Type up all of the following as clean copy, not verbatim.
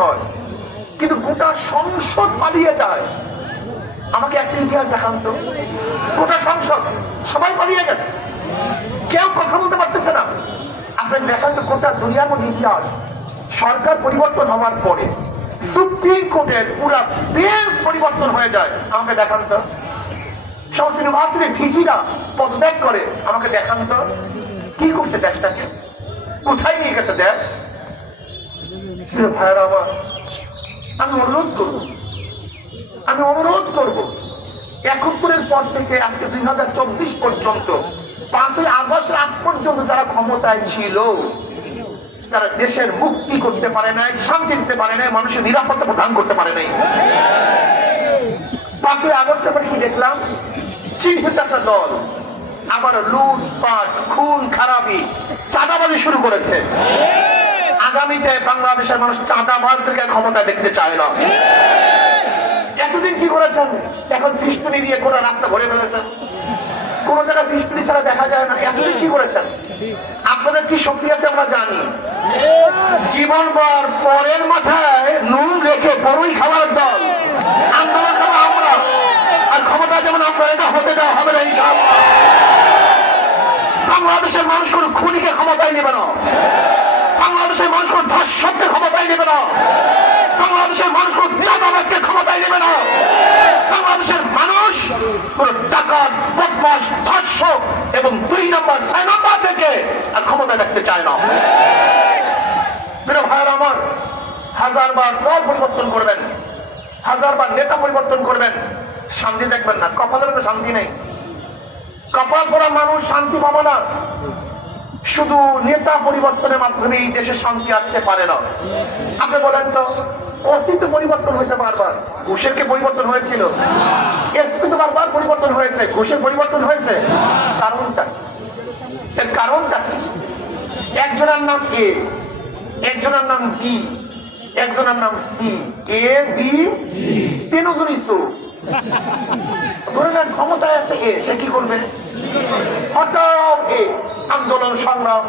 হয়, কিন্তু গোটা সংসদ পালিয়ে যায়। আমাকে একটা ইতিহাস দেখান তো, গোটা সংসদ সবাই পালিয়ে গেছে, কেউ কথা বলতে পারতেছে না। আপনি দেখান তো গোটা দুনিয়ার মধ্যে ইতিহাস, সরকার পরিবর্তন হওয়ার পরে সুপ্রিম কোর্টের পুরা বেঞ্চ পরিবর্তন হয়ে যায়। আমাকে দেখান তো, সমস্ত ইউনিভার্সিটির ভিসিরা পদত্যাগ করে। আমাকে দেখান তো কি করছে দেশটাকে, কোথায় নিয়ে গেছে দেশ। ভাইয়েরা আমার, আমি অনুরোধ করব ৭১-এর পর থেকে আজকে ২০২৪ পর্যন্ত ৫ই আগস্ট আগ পর্যন্ত যারা ক্ষমতায় ছিল, তারা দেশের মুক্তি করতে পারে নাই, শান্তি দিতে পারে নাই, মানুষের নিরাপত্তা প্রদান করতে পারে নাই। ৫ই আগস্টের পরে কি দেখলাম, চিহ্নিত একটা দল আবার লুটপাট, খুন খারাপি, চাঁদাবাজি শুরু করেছে। আগামীতে বাংলাদেশের মানুষ চাঁদাবাজদেরকে ক্ষমতায় দেখতে চায় না। এতদিন কি করেছেন, এখন ফিস্টুনি দিয়ে গোটা রাস্তা ভরে ফেলেছেন, কোন জায়গায় ফিস্টুনি ছাড়া দেখা যায় না। এতদিন কি করেছেন, আপনাদের কি শক্তি আছে আমরা জানি। জীবনভর পরের মাথায় নুন রেখে বড়ই খাওয়ার দল, আন্দোলন করা আমরা, আর ক্ষমতা যেমন আপনার এটা হতে দেওয়া হবে না ইনশাআল্লাহ। বাংলাদেশের মানুষ কোন খুনিকে ক্ষমতায় নেবে না, বাংলাদেশের মানুষ কোন ধর্ষককে ক্ষমতায় নেবে না, বাংলাদেশের মানুষ কোন চাঁদাবাজকে ক্ষমতায় নেবে না, বাংলাদেশের মানুষ কোন ডাকাত, বদমাশ, ধর্ষক এবং ২ নম্বর ৬ নম্বর থেকে আর ক্ষমতায় দেখতে চায় না। প্রিয় ভাইয়েরা আমার, হাজারবার দল পরিবর্তন করবেন, হাজারবার নেতা পরিবর্তন করবেন, শান্তি দেখবেন না। কপালের তো শান্তি নেই, কপাল করা মানুষ শান্তি পাবে না। শুধু নেতা পরিবর্তনের মাধ্যমে এই দেশে শান্তি আসতে পারে না। আপনি বলেন তো, অস্তিত্ব পরিবর্তন হয়েছে বারবার, ঘুষের কে পরিবর্তন হয়েছিল, এসপি তো বারবার পরিবর্তন হয়েছে, ঘুষের পরিবর্তন হয়েছে। কারণটা এর কারণটা কি? একজনের নাম এ, একজনের নাম বি, একজনের নাম সি, এ বি সি, তিনজনই সো। ধরে নেন ক্ষমতায় আছে এ, সে কি করবে? হটাও এ, আন্দোলন সংগ্রাম,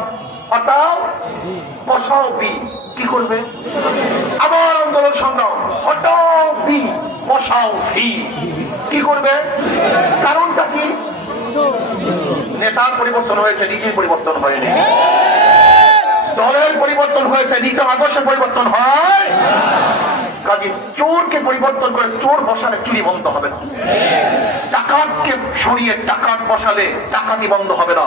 হটাও, বসাও বি, কি করবে? আবার আন্দোলন সংগ্রাম, হটাও বি, বসাও সি, কি করবে? কারণটা কি? নেতার পরিবর্তন হয়েছে, নীতির পরিবর্তন হয়নি। দলের পরিবর্তন হয়েছে, নীতি আদর্শের পরিবর্তন হয়। কাজে চোরকে পরিবর্তন করে চোর বসালে চুরি বন্ধ হবে না, ডাকাতকে সরিয়ে ডাকাত বসালে ডাকাতি বন্ধ হবে না,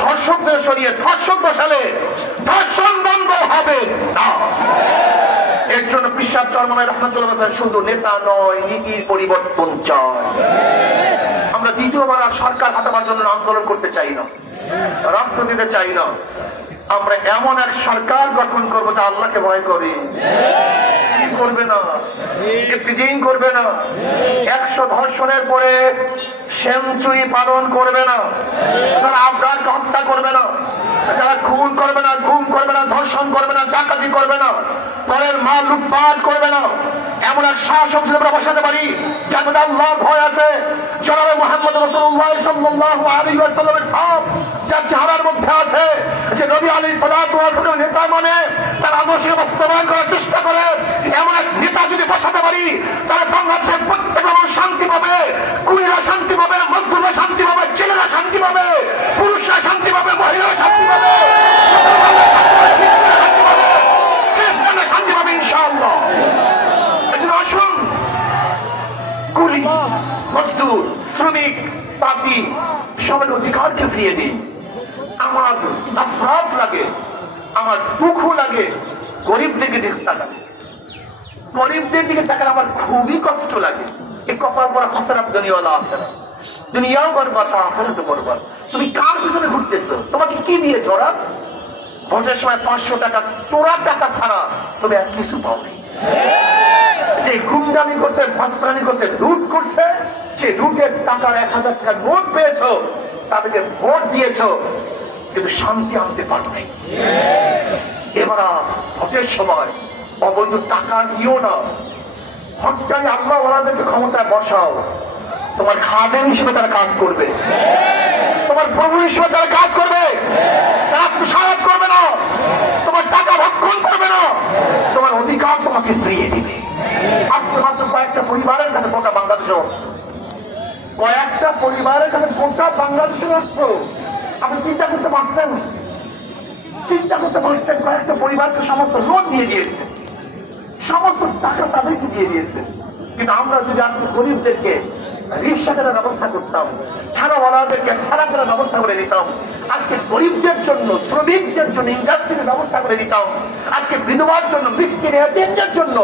ধর্ষকদের সরিয়ে ধর্ষক বসালে ধর্ষণ বন্ধ হবে না। এর জন্য পিশাব চরমনায় রহমতুল্লাহ হাসান শুধু নেতা নয়, নীতির পরিবর্তন চায়। আমরা দ্বিতীয়বার আর সরকার হাঁটাবার জন্য আন্দোলন করতে চাই না, রাষ্ট্র দিতে চাই না। আমরা এমন এক সরকার গঠন করবো যা আল্লাহকে ভয় করে, করবে না, প্রিজিং করবে না, ১০০ ধর্ষণের পরে সেঞ্চুরি পালন করবে না, যারা আপনারকে হত্যা করবে না, যারা খুন করবে না, গুম করবে না, ধর্ষণ করবে না, ডাকাতি করবে না, পরের মাল লুটপাট করবে না। এমন এক শাসক যদি আমরা বসাতে পারি যার মধ্যে আল্লাহর ভয় আছে, জনাবে মুহাম্মদ রাসূলুল্লাহ সাল্লাল্লাহু আলাইহি ওয়াসাল্লামের সব যার চেহারার মধ্যে আছে, যে নবী আলাইহিস সালাতু ওয়াস সালামের নেতা মানে তার আদর্শ বাস্তবায়ন করার চেষ্টা করে, এমন এক নেতা যদি বসাতে পারি, তাহলে বাংলাদেশের প্রত্যেক মানুষ শান্তি পাবে, কুড়িরা শান্তি পাবে, মজদুররা শান্তি পাবে, ছেলেরা শান্তি পাবে, পুরুষরা শান্তি পাবে, মহিলারা শান্তি পাবে, খ্রিস্টানরা শান্তি পাবে ইনশাআল্লাহ। আসুন কুলি, মজদুর, শ্রমিক, পাপী সবার অধিকারকে ফিরিয়ে দিই। আমার আফরাত লাগে, আমার দুঃখ লাগে, গরিবদের দিকে তাকান, গরিবদের দিকে তাকান আমার খুবই কষ্ট লাগে। এই কপাল পরা খাসারাপ দুনিয়াওয়ালা আছে না, দুনিয়াও বরবাদ, আখিরাতও বরবাদ। তুমি কার পিছনে ঘুরতেছো? তোমাকে কি দিয়েছে ওরা? ভোটের সময় ৫০০ টাকা চোরা টাকা ছাড়া তুমি আর কিছু পাও নাই। যে গুমদানি করতে, ফাঁসপ্রানি করতে, লুট করছে, সে লুটের টাকার ১০০০ টাকার নোট পেয়েছো, তাদেরকে ভোট দিয়েছো, কিন্তু শান্তি আনতে পারো নাই। এবার ভোটের সময় অবৈধ টাকা দিও না, হট্টাই আল্লাহ ওনাদেরকে ক্ষমতায় বসাও। তোমার খাদেম হিসেবে তারা কাজ করবে, তোমার প্রভু হিসেবে তারা কাজ করবে, তারা প্রসাদ করবে না, তোমার টাকা ভক্ষণ করবে না, তোমার অধিকার আমাকে ফিরিয়ে দিবে। আজকে মাত্র কয়েকটা পরিবারের কাছে গোটা বাংলাদেশের অর্থ, কয়েকটা পরিবারের কাছে গোটা বাংলাদেশের অর্থ। আপনি চিন্তা করতে পারছেন? চিন্তা করতে পারছেন? কয়েকটা পরিবারকে সমস্ত লোন দিয়ে দিয়েছে, সমস্ত টাকা তাদেরকে দিয়ে দিয়েছে। কিন্তু আমরা যদি আজকে গরিবদেরকে রিক্সা কেনার ব্যবস্থা করতাম, ঠেলাওয়ালাদেরকে ঠেলা কেনার ব্যবস্থা করে দিতাম, আজকে গরিবদের জন্য, শ্রমিকদের জন্য ইন্ডাস্ট্রির ব্যবস্থা করে দিতাম, আজকে বিধবার জন্য, মিসকিন এতিমদের জন্য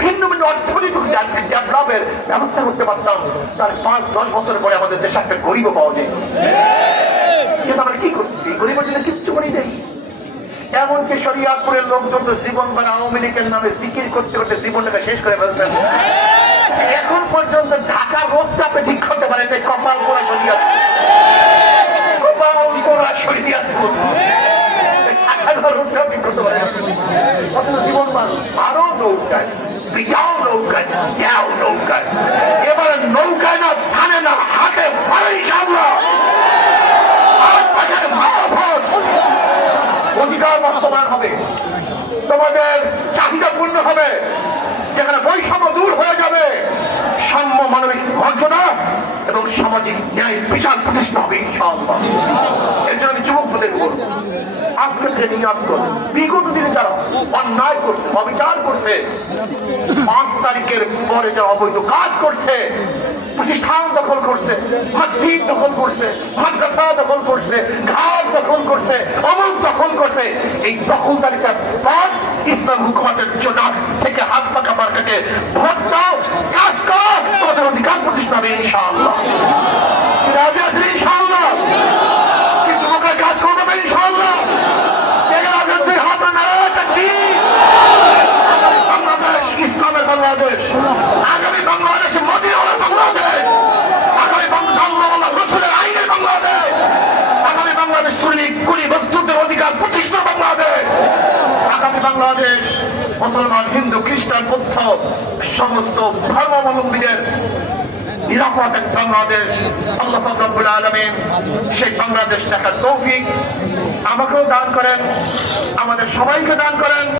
ভিন্ন ভিন্ন অর্থনৈতিক ডেভেলপের ব্যবস্থা করতে পারতাম, তার 5-10 বছর পরে আমাদের দেশে একটা গরিবও পাওয়া যেত। কিন্তু আমরা কি করছি? গরিবের জন্য কিচ্ছু করি নেই। এমনকি শরিয়াতপুরের লোকজন তো জীবন মানে আওয়ামী লীগের নামে জিকির করতে করতে জীবনটাকে শেষ করে ফেলছেন। এখন পর্যন্ত ঢাকা রোডটা আপনি ঠিক করতে পারেন যে কপাল পোড়া শরিয়াতপুর, কপাল পোড়া শরিয়াতপুর, ঢাকা রোডটা ঠিক করতে পারেন। কত জীবন মানুষ আরো নৌকায়, বিজাও নৌকায়, দেও নৌকায়, এবারে নৌকায় না থানে না হাতে পারেই সামলা অধিকার বাস্তবায়ন হবে, তোমাদের চাহিদা পূর্ণ হবে, যেখানে বৈষম্য দূর হয়ে যাবে, সাম্য মানবিক মর্যাদা এবং সামাজিক ন্যায় বিচার প্রতিষ্ঠা হবে ইনশাআল্লাহ। এর জন্য আমি যুবকদের বলব, আজকে যে নিয়াত করুন, বিগত দিনে যারা অন্যায় করছে, অবিচার করছে, 5 তারিখের পরে যারা অবৈধ কাজ করছে, প্রতিষ্ঠান দখল করছে, মসজিদ দখল করছে, মাদ্রাসা দখল করছে, ঘাট দখল করছে, অমুক দখল করছে, এই দখলদারিতার পর ইসলাম হুকুমতের জন্য থেকে হাত পাকা পার কেটে ভোট দাও, কাজ করো, তোমাদের অধিকার প্রতিষ্ঠা হবে ইনশাআল্লাহ। রাজি আছেন ইনশাআল্লাহ? কি যুবকরা কাজ করবে ইনশাআল্লাহ? বাংলাদেশ ইসলামের বাংলাদেশ, আগামী বাংলাদেশ মদিনাওয়ালা বাংলাদেশ, আগামী বাংলা রসুলের আইনের বাংলাদেশ, আগামী বাংলাদেশ কুলি বস্তুদের অধিকার প্রতিষ্ঠা বাংলাদেশ, আগামী বাংলাদেশ মুসলমান, হিন্দু, খ্রিস্টান, বৌদ্ধ সমস্ত ধর্মাবলম্বীদের নিরাপদ এক বাংলাদেশ। আল্লাহ পাক রব্বুল আলামিন সেই বাংলাদেশ দেখার তৌফিক আমাকেও দান করেন, আমাদের সবাইকে দান করেন।